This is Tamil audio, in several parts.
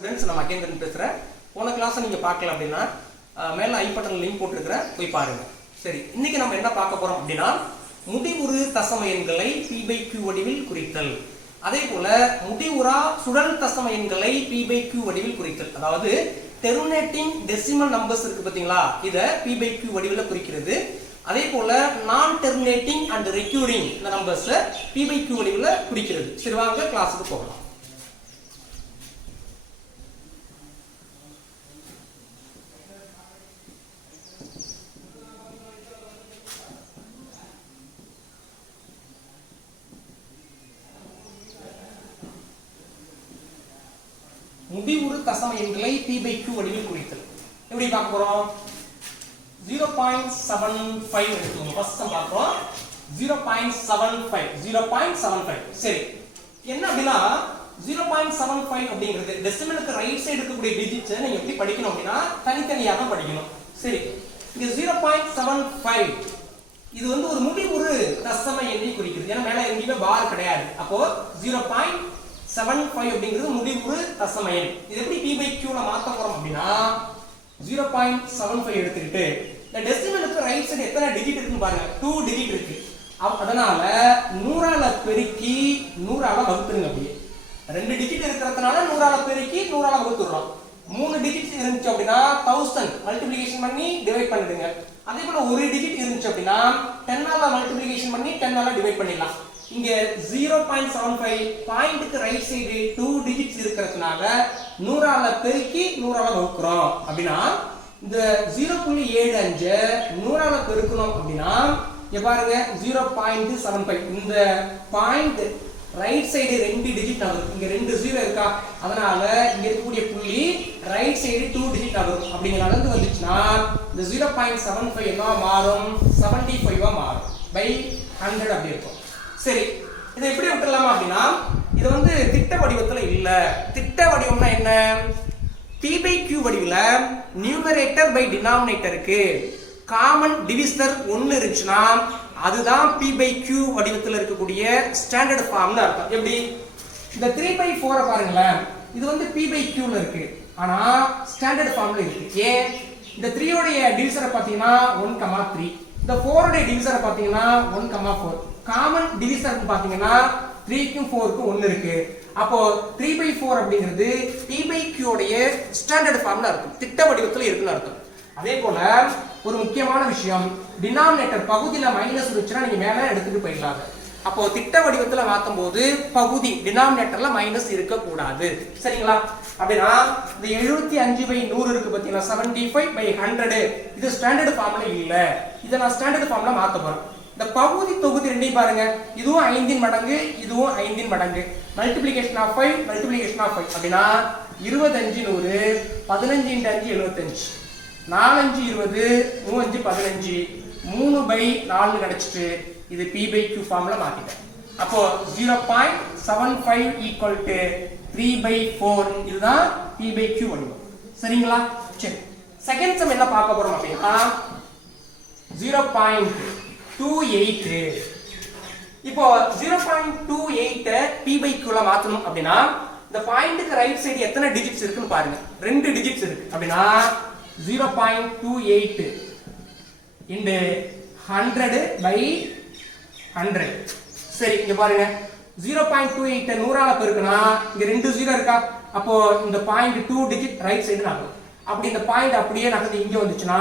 ஸ்டூடெண்ட்ஸ் நான் மகேந்திரன் பேசுகிறேன். போன கிளாஸை நீங்கள் பார்க்கல அப்படின்னா மேலே ஐ பட்டன் லிங்க் போட்டிருக்கிறேன், போய் பாருங்க. சரி, இன்னைக்கு நம்ம என்ன பார்க்க போறோம் அப்படின்னா முடிவுறு தசம எண்களை P/Q வடிவில் குறித்தல். அதே போல முடிவுறா சுழல் தசம எண்களை P/Q வடிவில் குறித்தல். அதாவது டெர்மினேட்டிங் டெசிமல் நம்பர்ஸ் இருக்கு பார்த்தீங்களா, இதை P/Q வடிவில் குறிக்கிறது. அதே போல நான் டெர்மினேட்டிங் அண்ட் ரெக்யூரிங் இந்த நம்பர்ஸ் P/Q வடிவில் குறிக்கிறது. சரி, வாங்க கிளாஸுக்கு போகலாம். முடிவுறு தசம எண்களை P/Q வடிவில் குறித்தல். எப்படி பார்க்க போறோம்? 0.75 எடுத்துக்கோங்க. ஃபர்ஸ்ட் பார்ப்போம். 0.75. சரி, என்ன அப்படின்னா 0.75 அப்படிங்கிறது டெசிமலுக்கு ரைட் சைடு இருக்கக்கூடிய டிஜிட்ஸ் நீங்க எப்படி படிக்கணும் அப்படின்னா தனித்தனியாக படிக்கணும். சரி, இங்க 0.75 இது வந்து ஒரு முடிவுறு தசம எண்ணை குறிக்கிறது. ஏன்னா மேல எங்கேயுமே பார் கிடையாது. அப்போ 0.75 அப்படிங்கிறது முடிவுறு தசம எண். இது எப்படி P/Q ல மாத்த போறோம் அப்படின்னா 0.75 எடுத்துக்கிட்டு இந்த டெசிமலுக்கு ரைட் சைடு எத்தனை டிஜிட் இருக்குன்னு பாருங்க. 2 டிஜிட் இருக்கு. அதனால 100ஆல பெருக்கி 100ஆல வகுத்துருங்க. அப்படியே 2 டிஜிட் இருக்கிறதுனால 100ஆல பெருக்கி 100ஆல வகுத்துறோம். 3 டிஜிட் இருந்துச்சு அப்படின்னா 1000 மல்டிப்ளிகேஷன் பண்ணி டிவைட் பண்ணிடுங்க. அதே போல ஒரு டிஜிட் இருந்துச்சு அப்படின்னா 10ஆல மல்டிப்ளிகேஷன் பண்ணி 10ஆல டிவைட் பண்ணிடலாம். இங்க 0.75 பாயிண்ட்க்கு ரைட் சைடு 2 டிஜிட்ஸ் இருக்கிறதுனால 100ஆல பெருக்கி 100ஆல வகுக்கிறோம். அப்படின்னா இந்த 0.75 100ஆல பெருக்கணும் அப்படின்னா இங்க பாருங்க 0.75 இந்த பாயிண்ட் ரைட் சைடு 2 டிஜிட் ஆகும். இங்க 2 0 இருக்கா, அதனால இங்க இருக்கக்கூடிய புள்ளி ரைட் சைடு 2 டிஜிட் ஆகும். அப்படிங்கிற அளவுக்கு வந்துச்சுன்னா இந்த 0.75 என்ன மாறும்? 75 மாறும். பை 100 அப்படி இருக்கும். சரி, இதை எப்படி விட்டுறலாமா அப்படின்னா இது வந்து திட்ட வடிவத்துல இல்ல. திட்ட வடிவம்னா என்ன? P/Q வடிவில நியூமரேட்டர் பை டினாமினேட்டருக்கு காமன் டிவிசர் 1 இருந்துச்சுன்னா அதுதான் P/Q வடிவத்தில் இருக்கக்கூடிய ஸ்டாண்டர்ட் ஃபார்ம்னு அர்த்தம். எப்படி? இந்த 3/4 பாருங்களேன், இது வந்து P/Q ல இருக்கு, ஆனா ஸ்டாண்டர்ட் ஃபார்ம்ல இருக்கு. ஏன்? இந்த 3 உடைய டிவிசரை பாத்தீங்கன்னா 1,3, இந்த 4 உடைய டிவிசரை பாத்தீங்கன்னா 1,4. காமன் டிவிசர் பாத்தீங்கன்னா 3க்கும் 4க்கும் 1 இருக்கு. அப்போ 3/4 அப்படிங்கிறது P/Q உடைய ஸ்டாண்டர்ட் ஃபார்ம்ல இருக்கும், திட்ட வடிவத்துல இருக்குன்னு அர்த்தம். அதே போல ஒரு முக்கியமான விஷயம், டினாமினேட்டர் பகுதியில மைனஸ் இருந்துச்சுன்னா நீங்க மேல எடுத்துட்டு போயிடலாம். அப்போ திட்ட வடிவத்துல மாத்தும் போது பகுதி டினாமினேட்டர்ல மைனஸ் இருக்க கூடாது. சரிங்களா? அப்படின்னா இந்த 75/100 இருக்கு பாத்தீங்களா, 75/100 இது ஸ்டாண்டர்ட் ஃபார்ம்ல இல்ல. இதை நான் ஸ்டாண்டர்ட் ஃபார்ம்ல மாத்த போறேன். இந்த பகுதி தொகுதி ரெண்டையும் பாருங்க, இதுவும் 5 மடங்கு, இதுவும் 5 மடங்கு. மல்டிப்ளிகேஷன் ஆஃப் 5 மல்டிப்ளிகேஷன் ஆஃப் 5 அப்படின்னா 25 100 15 × 5 75 4 5 20 3 5 15 3/4 கிடைச்சிட்டு இது P/Q ஃபார்ம்ல மாத்திட்டேன். அப்போ 0.75 = 3/4 இதுதான் P/Q வடிவம். சரிங்களா? சரி, செகண்ட் சம் என்ன பார்க்க போறோம் அப்படின்னா 0.28. இப்போ 0.28 P/Q ல மாத்தணும் அப்படின்னா இந்த பாயிண்ட்க்கு ரைட் சைடு எத்தனை டிஜிட்ஸ் இருக்குன்னு பாருங்க. 2 டிஜிட்ஸ் இருக்கு. அப்படின்னா 0.28 into 100/100. சரி, இங்க பாருங்க 0.28 100ஆல பெருக்குனா இங்க 2 0 இருக்கா, அப்போ இந்த பாயிண்ட் 2 டிஜிட் ரைட் சைடு நகரும். அப்படி இந்த பாயிண்ட் அப்படியே நகர்ந்து இங்க வந்துச்சுன்னா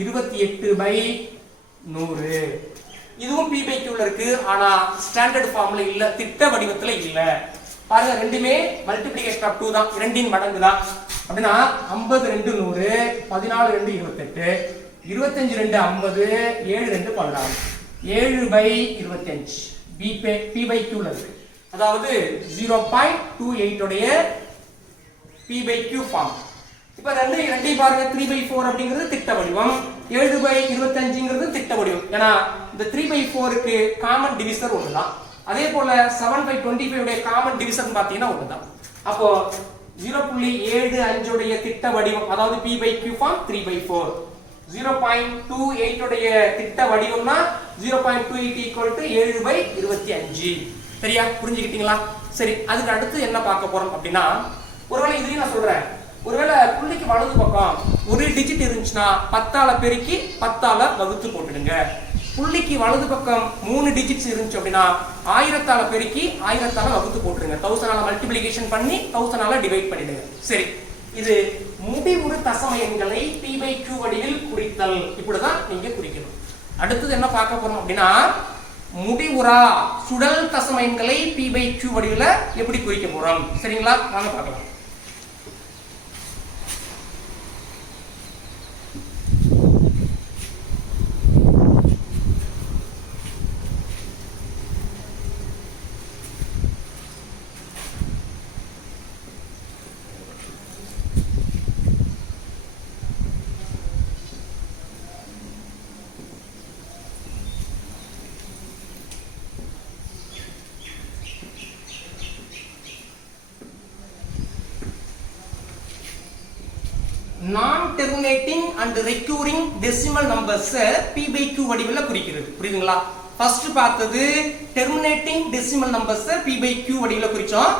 28/100. இதுவும் P/Q ல இருக்கு, ஆனா ஸ்டாண்டர்ட் ஃபார்ம்ல இல்ல, திட்ட வடிவத்துல இல்ல. பாருங்க, ரெண்டுமே மல்டிப்ளிகேஷன் ஆஃப் 2 தான், 2 மடங்கு தான். அப்படின்னா 50 2 100 14 2 28 25 2 50 7 2 16 7/25 P/Q ல இருக்கு. அதாவது 0.28 உடைய P/Q ஃபார்ம். இப்ப ரெண்டையும் பாருங்க, 3/4 அப்படிங்கிறது திட்ட வடிவம், 7/25ங்கிறது திட்ட வடிவம். ஏன்னா இந்த 3/4க்கு காமன் டிவிசர் 1 தான். அதே போல 7/25 உடைய காமன் டிவிசர் பாத்தீங்கன்னா 1 தான். அப்போ 0.75 உடைய திட்ட வடிவம், அதாவது P/Q ஃபார்ம் 3/4. 0.28 உடைய திட்ட வடிவம்னா 0.28 = 7/25. சரியா? புரிஞ்சுக்கிட்டீங்களா? சரி, அதுக்கு அடுத்து என்ன பார்க்க போறோம் அப்படின்னா ஒருவேளை இதுலயும் நான் சொல்றேன், ஒருவேளை புள்ளிக்கு வலது பக்கம் ஒரு டிஜிட் இருந்துச்சுன்னா 10ஆல பெருக்கி 10ஆல வகுத்து போட்டுடுங்க. புள்ளிக்கு வலது பக்கம் 3 டிஜிட்ஸ் இருந்துச்சு அப்படின்னா 1000ஆல பெருக்கி 1000ஆல வகுத்து போட்டுருங்க. 1000ஆல மல்டிப்ளிகேஷன் பண்ணி 1000ஆல டிவைட் பண்ணிடுங்க. சரி, இது முடிவுறு தசம எண்களை p/q வடிவில் குறித்தல். இப்படிதான் நீங்க குறிக்கணும். அடுத்தது என்ன பார்க்க போறோம் அப்படின்னா, முடிவுறா சுழல் தசம எண்களை p/q வடிவில எப்படி குறிக்க போறோம். சரிங்களா, வாங்க பார்க்கலாம். நான் terminating and recurring decimal numbers p/q வடிவில குறிக்கிறது. புரியுதுங்களா? ஃபர்ஸ்ட் பார்த்தது டெர்மினேட்டிங் டெசிமல் நம்பர்ஸ் p/q வடிவில குறிச்சோம்.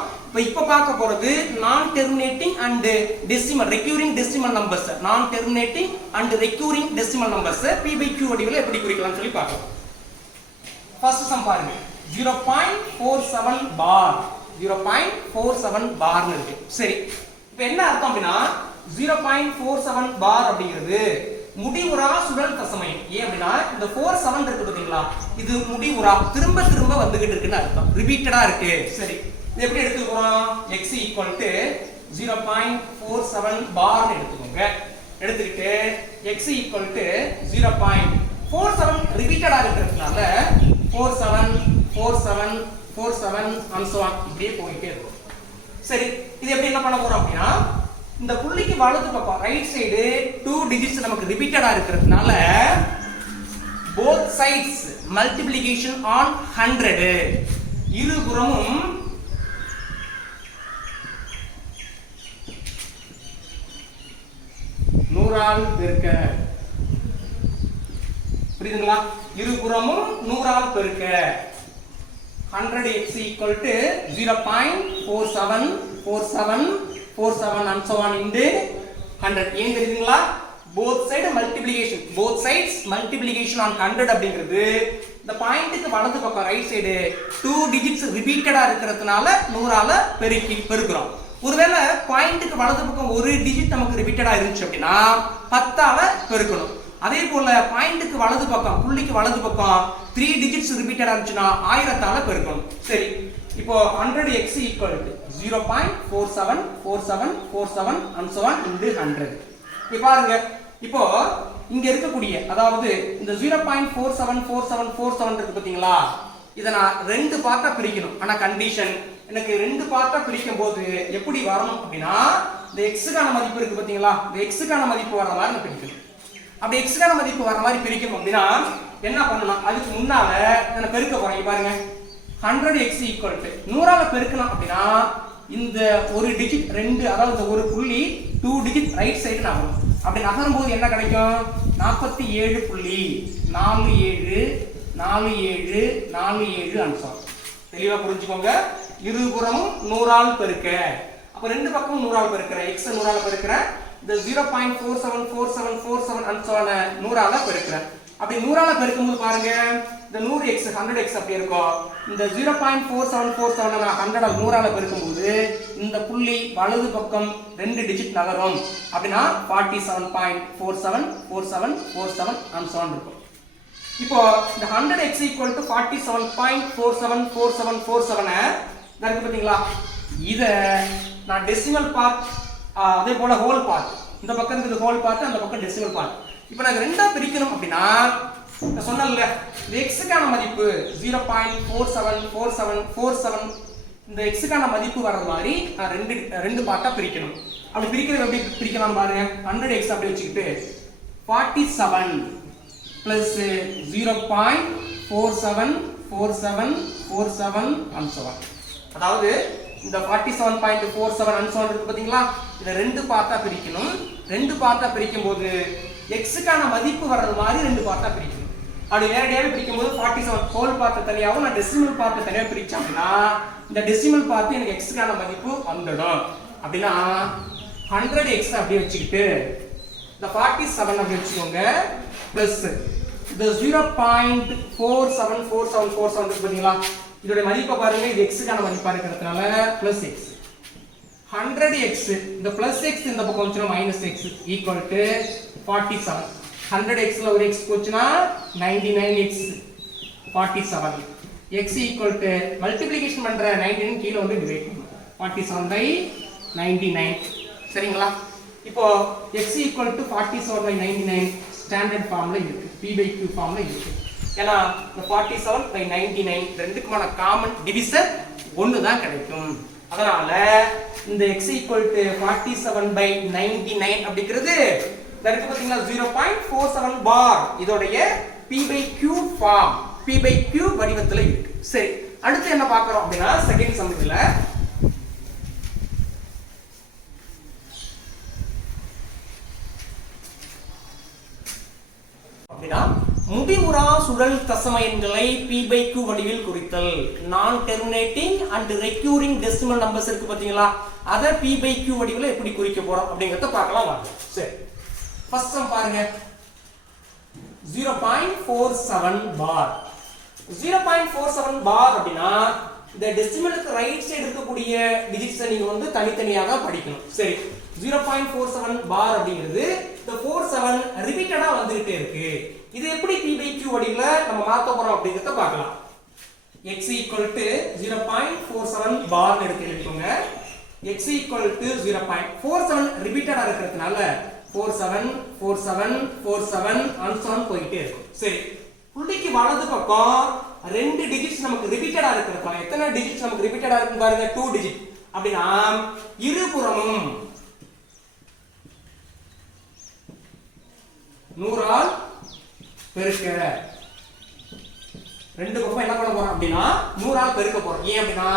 இப்ப பார்க்க போறது நான் terminating and decimal recurring decimal numbers. நான் terminating and recurring decimal numbers p/q வடிவில எப்படி குறிக்கலாம்னு சொல்லி பார்க்கலாம். ஃபர்ஸ்ட் சம் பாருங்க, 0.47 பார். 0.47 பார்னு இருக்கு. சரி, இப்போ என்ன அர்த்தம் அப்படின்னா 0.47 பார் அப்படிங்கிறது முடிவுறா சுழல் தசம எண். ஏன் அப்படின்னா இந்த 47 இருக்கு பாத்தீங்களா, இது முடிவுறா திரும்ப திரும்ப வந்துகிட்டு இருக்குன்னு அர்த்தம், ரிப்பீட்டடா இருக்கு. சரி, இது எப்படி எடுத்துக்கிறோம், x = 0.47 பார்னு எடுத்துக்கோங்க. எடுத்துக்கிட்டு x = 0.47 ரிப்பீட்டடா இருக்கிறதுனால 47 47 47 and so on இப்படியே போயிட்டே இருக்கும். சரி, இது எப்படி என்ன பண்ண போறோம் அப்படின்னா, இந்த புள்ளிக்கு வலது பக்கம் ரைட் சைடு 2 டிஜிட்ஸ் நமக்கு ரிப்பீட்டடா இருக்கிறதுனால both sides multiplication on 100 இருபுறமும் 100ஆல் பெருக்க. புரியுதுங்களா? இருபுறமும் 100ஆல் பெருக்க. 100x = 0.47 47 47 and so on into 100. ஏன் தெரியுதுங்களா? both sides multiplication on 100 அப்படிங்கிறது இந்த பாயிண்ட்க்கு வலது பக்கம் ரைட் சைடு 2 டிஜிட்ஸ் ரிப்பீட்டடா இருக்கிறதுனால 100ஆல பெருக்குறோம். ஒருவேளை பாயிண்ட்க்கு வலது பக்கம் ஒரு டிஜிட் நமக்கு ரிப்பீட்டடா இருந்துச்சு அப்படின்னா 10ஆல பெருக்கணும். அதே போல பாயிண்ட்க்கு வலது பக்கம் புள்ளிக்கு வலது பக்கம் 3 டிஜிட்ஸ் ரிப்பீட்டடா இருந்துச்சுன்னா 1000ஆல பெருக்கணும். சரி, இப்போ 100x = 0.47 47 47 and so on into 100. இப்போ பாருங்க, இப்போ இங்க இருக்கக்கூடிய அதாவது இந்த 0.47 47 47 இருக்கு பாத்தீங்களா, இத நான் ரெண்டு பார்ட்டா பிரிக்கணும். ஆனா கண்டிஷன் எனக்கு ரெண்டு பார்ட்டா பிரிக்கும் போது எப்படி வரணும் அப்படின்னா, இந்த x-க்கான மதிப்பு இருக்கு பாத்தீங்களா, இந்த x-க்கான மதிப்பு வர மாதிரி நான் பிரிக்கணும். அப்படி x-க்கான மதிப்பு வர மாதிரி பிரிக்கணும் அப்படின்னா என்ன பண்ணணும், அதுக்கு முன்னால நான் பெருக்க போறேன். பாருங்க, 100x = 100ஆல பெருக்கணும் அப்படின்னா இந்த ஒரு டிஜிட் ரெண்டு, அதாவது ஒரு புள்ளி 2 டிஜிட் ரைட் சைடு நகரும். அப்படி நகரும் போது என்ன கிடைக்கும், 47.47 47 47 அம்சம். தெளிவா புரிஞ்சுக்கோங்க. இருபுறமும் 100ஆல் பெருக்க. அப்ப ரெண்டு பக்கமும் 100ஆல் பெருக்கிற, x 100ஆல பெருக்கிற, இந்த 0.47 47 47 அம்சமான 100ஆல பெருக்கிற. அப்படி 100ஆல பெருக்கும்போது பாருங்க, இந்த 100x 100x அப்படி இருக்கும். இந்த 0.47 47 100 100ஆல பெருக்கும்போது இந்த புள்ளி வலது பக்கம் 2 டிஜிட் நகரும். அப்படினா 47.47 47 47 அம்சம் இருக்கும். இப்போ இந்த 100x = 47.47 47 47 இருக்கு பாத்தீங்களா, இத நான் டெசிமல் பார்ட் அதே போல ஹோல் பார்ட், இந்த பக்கம் இருக்குது ஹோல் பார்ட், அந்த பக்கம் டெசிமல் பார்ட். இப்போ நான் ரெண்டா பிரிக்கணும் அப்படினா நான் சொன்னேன்ல, இந்த x-க்கான மதிப்பு 0.47 47 47 இந்த x-க்கான மதிப்பு வர மாதிரி நான் ரெண்டு பார்ட்டா பிரிக்கணும். அப்படி பிரிக்கிறது எப்படி பிரிக்கலாம் பாருங்க. 100x அப்படி வச்சுக்கிட்டு 47 plus 0.47 47 47 and so on. அதாவது இந்த 47.47 and so on இருக்கு பாத்தீங்களா, இத ரெண்டு பார்ட்டா பிரிக்கணும். ரெண்டு பார்ட்டா பிரிக்கும்போது x-க்கான மதிப்பு வர்றது மாதிரி ரெண்டு பார்ட்டா பிரிக்கணும். அப்படி நேரடியாவே பிரிக்கும்போது 47 ஹோல் பார்ட் தனியாவும் நான் டெசிமல் பார்ட் தனியா பிரிச்சேன் அப்படின்னா இந்த டெசிமல் பார்ட் எனக்கு x-க்கான மதிப்பு வந்துடும். அப்படின்னா 100x அப்படியே வச்சுக்கிட்டு இந்த 47 அப்படி வச்சுக்கோங்க பிளஸ் இந்த 0.474747 இருக்கு பாத்தீங்களா, இதோட மதிப்பை பாருங்க, இது x கான மதிப்பா இருக்கிறதுனால பிளஸ் x 100x இந்த பிளஸ் x இந்த பக்கம் வந்துச்சுனா minus x equal to 47. 100x ல ஒரு x போச்சுனா 99x 47. x equal to multiplication பண்ற 99 கீழ வந்து டிவைட் பண்ணுங்க 47/99. சரிங்களா? இப்போ x ஈக்குவல் டு 47/99 ஸ்டாண்டர்ட் ஃபார்ம்ல இருக்கு, p/q ஃபார்ம்ல இருக்கு. ஏன்னா இந்த 47/99 ரெண்டுக்குமான காமன் டிவிசன் 1 தான் கிடைக்கும். அதனால இந்த x ஈக்குவல் டு 47/99 அப்படிங்கிறது இருக்கு பாத்தீங்களா 0.47 பார் இதோடைய p/q ஃபார்ம், p/q வடிவத்துல இருக்கு. சரி, அடுத்து என்ன பார்க்கறோம் அப்படினா செகண்ட் சம்ல அப்படினா முடிவுறா சுழல் தசம எண்களை p/q வடிவில் குறித்தல். Non terminating and recurring decimal numbers இருக்கு பாத்தீங்களா, அத p/q வடிவில எப்படி குறிக்க போறோம் அப்படிங்கறத பார்க்கலாம் வாங்க. சரி, ஃபர்ஸ்ட் சம் பாருங்க. 0.47 பார். 0.47 பார் அப்படினா இந்த டெசிமலுக்கு ரைட் சைடு இருக்கக்கூடிய டிஜிட்ஸ் நீங்க வந்து தனித்தனியாக படிக்கணும். சரி, 0.47 பார் அப்படிங்கிறது இந்த 47 ரிப்பீட்டடா வந்துட்டே இருக்கு. இது எப்படி p/q வடிவில நம்ம மாத்த போறோம் அப்படிங்கறத பார்க்கலாம். x = 0.47 பார் எடுத்துக்கோங்க. x = 0.47 ரிப்பீட்டடா இருக்கிறதுனால 47 47 47 அன்சான் போயிட்டே இருக்கும். சரி, புள்ளிக்கு வலது பக்கம் ரெண்டு டிஜிட்ஸ் நமக்கு ரிப்பீட்டடா இருக்கிறதுனால எத்தனை டிஜிட்ஸ் நமக்கு ரிப்பீட்டடா இருக்குன்னு பாருங்க, 2 டிஜிட். அப்படினா இருபுறமும் 100 ஆல் பெருக்க, ரெண்டு பக்கம் என்ன பண்ண போறோம் அப்படினா 100 ஆல் பெருக்க போறோம். ஏன் அப்படினா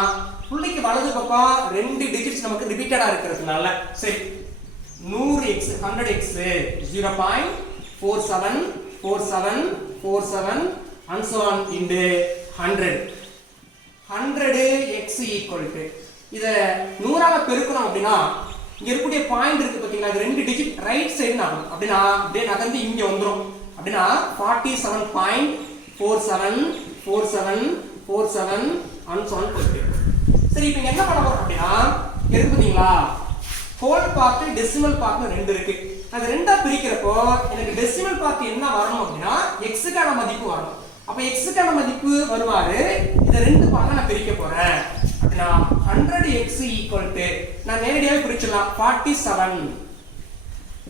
புள்ளிக்கு வலது பக்கம் ரெண்டு டிஜிட்ஸ் நமக்கு ரிப்பீட்டடா இருக்கிறதுனால. சரி, 100x 100x 0.47 47 47 and so on into 100. 100x equal to இத 100 ஆல பெருக்கணும் அப்படினா இங்க இருக்கக்கூடிய பாயிண்ட் இருக்கு பாத்தீங்களா, இது ரெண்டு டிஜிட் ரைட் சைடு ஆகும். அப்படினா அப்படியே நகர்ந்து இங்க வந்துரும். அப்படினா 47.47 47 47 and so on போயிட்டு. சரி, இப்போ என்ன பண்ண போறோம் அப்படினா இருக்கு பாத்தீங்களா, ஹோல் பார்ட் டெசிமல் பார்ட் ரெண்டு இருக்கு. அது ரெண்டா பிரிக்கிறப்போ எனக்கு டெசிமல் பார்ட் என்ன வரணும் அப்படினா x க்கான மதிப்பு வரணும். அப்ப x க்கான மதிப்பு வருவாரு, இத ரெண்டு பார்ட்டா நான் பிரிக்க போறேன். அப்படினா 100x = நான் நேரடியாவே பிரிச்சிடலாம் 47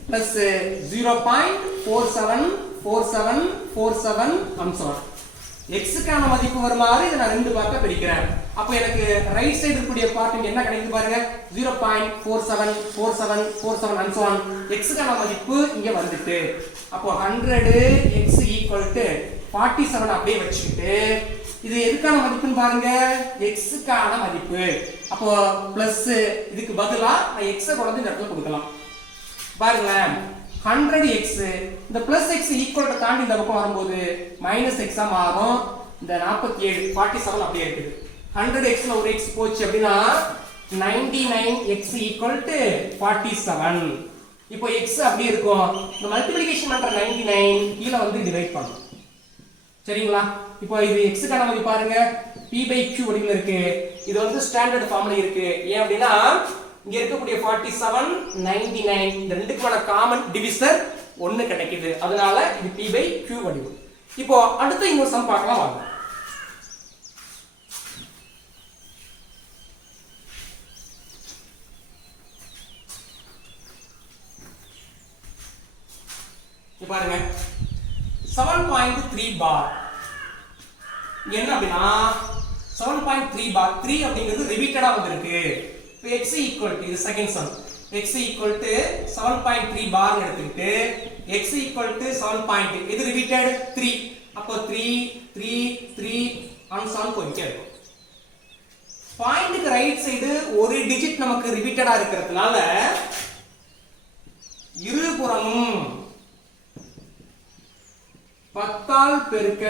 plus 0.47 47 47 and so on. x க்கான மதிப்பு வருமாறு இத நான் ரெண்டு பார்ட்டா பிரிக்கிறேன். அப்ப எனக்கு ரைட் சைடு இருக்கக்கூடிய பார்ட் என்ன கிடைக்குது பாருங்க, 0.47 47 47 and so on. x க்கான மதிப்பு இங்க வந்துட்டு. அப்போ 100x = 47 அப்படியே வச்சிட்டு இது எதுக்கான மதிப்புன்னு பாருங்க, x க்கான மதிப்பு. அப்போ பிளஸ் இதுக்கு பதிலா நான் x கொண்டு வந்து இந்த இடத்துல கொடுக்கலாம். பாருங்க 100x இந்த பிளஸ் x ஈக்குவல் தாண்டி இந்த பக்கம் வரும்போது மைனஸ் x ஆ மாறும். இந்த 47 47 அப்படியே இருக்குது. 100x ல ஒரு x போச்சு அப்படினா 99x = 47. இப்போ x அப்படியே இருக்கும். இந்த மல்டிப்ளிகேஷன் பண்ற 99 கீழ வந்து டிவைட் பண்ணனும். சரிங்களா? இப்போ இது x க்கான மதிப்பு பாருங்க, p/q வடிவில இருக்கு. இது வந்து ஸ்டாண்டர்ட் ஃபார்ம்ல இருக்கு. ஏன் அப்படினா இங்க இருக்கக்கூடிய 47 99 இந்த ரெண்டுக்குமான காமன் டிவிசர் 1 கிடைக்குது. அதனால இது p/q வடிவம். இப்போ அடுத்து இன்னொரு சம் பார்க்கலாம் வாங்க. இப்போ பாருங்க 7.3 பார். என்ன அப்படினா 7.3 பார் 3 அப்படிங்கிறது ரிப்பீட்டடா வந்திருக்கு. இப்போ x = இது செகண்ட் சம், x = 7.3 பார் எடுத்துக்கிட்டு x = 7. இது ரிப்பீட்டட் 3. அப்போ 3 3 3 and so on போயிட்டே இருக்கும். பாயிண்ட்க்கு ரைட் சைடு ஒரு டிஜிட் நமக்கு ரிப்பீட்டடா இருக்கிறதுனால இருபுறமும் 10 ஆல் பெருக்க,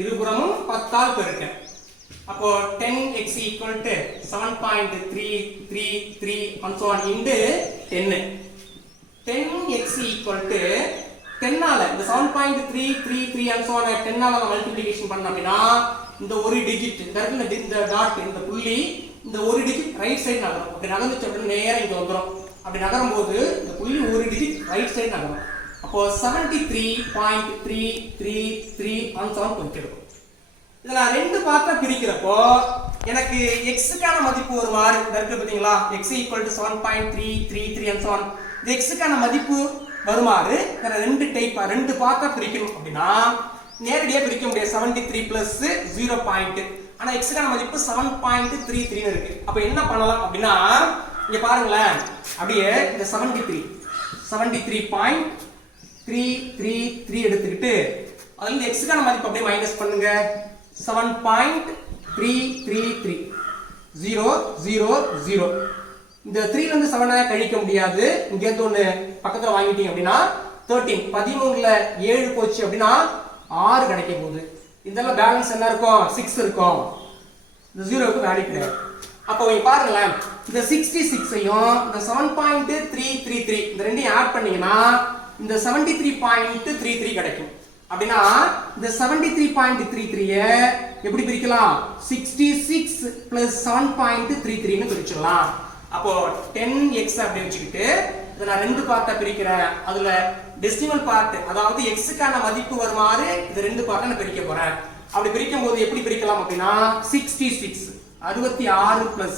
இருபுறமும் 10 ஆல் பெருக்க. அப்போ 10x equal to 7.333 and so on into 10. 10x equal to 10 ஆல இந்த 7.333 and so on 10 ஆல மல்டிப்ளிகேஷன் பண்ணோம் அப்படினா இந்த ஒரு டிஜிட் இந்த டாட் இந்த புள்ளி இந்த ஒரு டிஜிட் ரைட் சைடு நகரும். அப்படி நகர்ந்துச்சு அப்படின்னா நேரா இங்க வந்துரும். அப்படி நகரும்போது இந்த புள்ளி ஒரு டிஜிட் ரைட் சைடு நகரும். அப்போ 73.333 and so on குறிக்கிறோம். இத நான் ரெண்டு பார்ட்டா பிரிக்கிறப்போ எனக்கு x க்கான மதிப்பு வருமாறு இருக்கு பாத்தீங்களா x = 7.333 and so on இந்த x க்கான மதிப்பு வருமாறு நான் ரெண்டு டைப்பா ரெண்டு பார்ட்டா பிரிக்கணும் அப்படினா நேரடியா பிரிக்க முடியாது 73 plus 0 பாயிண்ட் ஆனா x க்கான மதிப்பு 7.33 ன்னு இருக்கு அப்ப என்ன பண்ணலாம் அப்படினா இங்க பாருங்களேன் அப்படியே இந்த 73.333 எடுத்துக்கிட்டு அதுல இருந்து x க்கான மதிப்பு அப்படியே மைனஸ் பண்ணுங்க 7.333 0 0 0 இந்த 3 ல இருந்து 7 கழிக்க முடியாது இங்க இருந்து ஒன்னு பக்கத்துல வாங்கிட்டீங்க அப்படினா 13 13 ல 7 போச்சு அப்படினா 6 கிடைக்க போகுது இதெல்லாம் பேலன்ஸ் என்ன இருக்கும் 6 இருக்கும் இந்த 0 க்கு வேல்யூ கிடையாது அப்போ இங்க பாருங்க இந்த 66 ஐயும் இந்த 7.333 இந்த ரெண்டையும் ஆட் பண்ணீங்கன்னா இந்த 73.33 கிடைக்கும் அப்படினா இந்த 73.33 எப்படி பிரிக்கலாம் 66 plus 7.33 ன்னு பிரிச்சிடலாம் அப்போ 10x அப்படி வச்சுக்கிட்டு இத நான் ரெண்டு பார்ட்டா பிரிக்கிறேன் அதுல டெசிமல் பார்ட் அதாவது x க்கான மதிப்பு வருமாறு இந்த ரெண்டு பார்ட்டா நான் பிரிக்க போறேன் அப்படி பிரிக்கும்போது எப்படி பிரிக்கலாம் அப்படினா 66 66 plus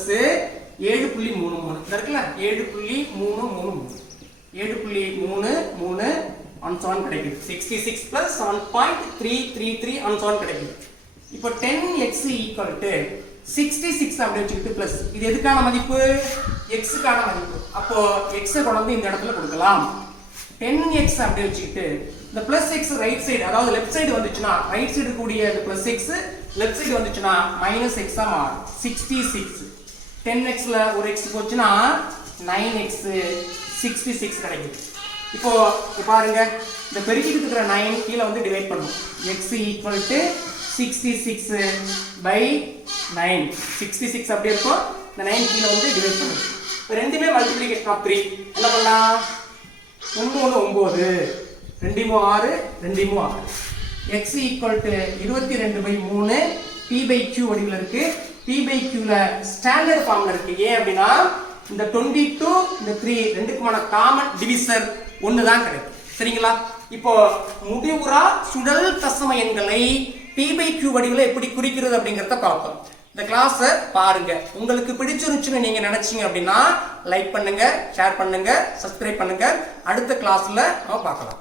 7.33 இருக்குல 7.333 7.33 and so on கிடைக்குது 66 plus 7.333 and so on கிடைக்குது இப்போ 10x equal to 66 அப்படி வச்சுக்கிட்டு பிளஸ் இது எதுக்கான மதிப்பு x க்கான மதிப்பு அப்போ x கொண்டு வந்து இந்த இடத்துல கொடுக்கலாம் 10x அப்படி வச்சுக்கிட்டு இந்த பிளஸ் x ரைட் சைடு அதாவது லெஃப்ட் சைடு வந்துச்சுனா ரைட் சைடு கூடிய இந்த பிளஸ் x லெஃப்ட் சைடு வந்துச்சுனா மைனஸ் x ஆ மாறும் 66 10x ல ஒரு x போச்சுனா 9x 66 கிடைக்குது இப்போ பாருங்க இந்த பெருக்கிட்டு இருக்கிற 9 கீழ வந்து டிவைட் பண்ணும் x equal to 66 by 9 66 அப்படியே இருக்கும் இந்த 9 கீழ வந்து டிவைட் பண்ணும் இப்போ ரெண்டுமே மல்டிப்ளிகேஷன் ஆஃப் 3 என்ன பண்ணலாம் 9 9 2 6 2 6 x equal to 22/3 p by q வடிவில இருக்கு p by q ல ஸ்டாண்டர்ட் ஃபார்ம்ல இருக்கு ஏன் அப்படினா இந்த 22 இந்த 3 ரெண்டுக்குமான காமன் டிவிசர் ஒன்னு தான் கிடைக்கும் சரிங்களா இப்போ முடிவுறா சுடல் தசம எண்களை p by q வடிவில எப்படி குறிக்கிறது அப்படிங்கறத பார்ப்போம் இந்த கிளாஸை பாருங்க உங்களுக்கு பிடிச்சிருந்துச்சுன்னு நீங்க நினைச்சீங்க அப்படின்னா லைக் பண்ணுங்க ஷேர் பண்ணுங்க சப்ஸ்கிரைப் பண்ணுங்க அடுத்த கிளாஸ்ல நாம பார்க்கலாம்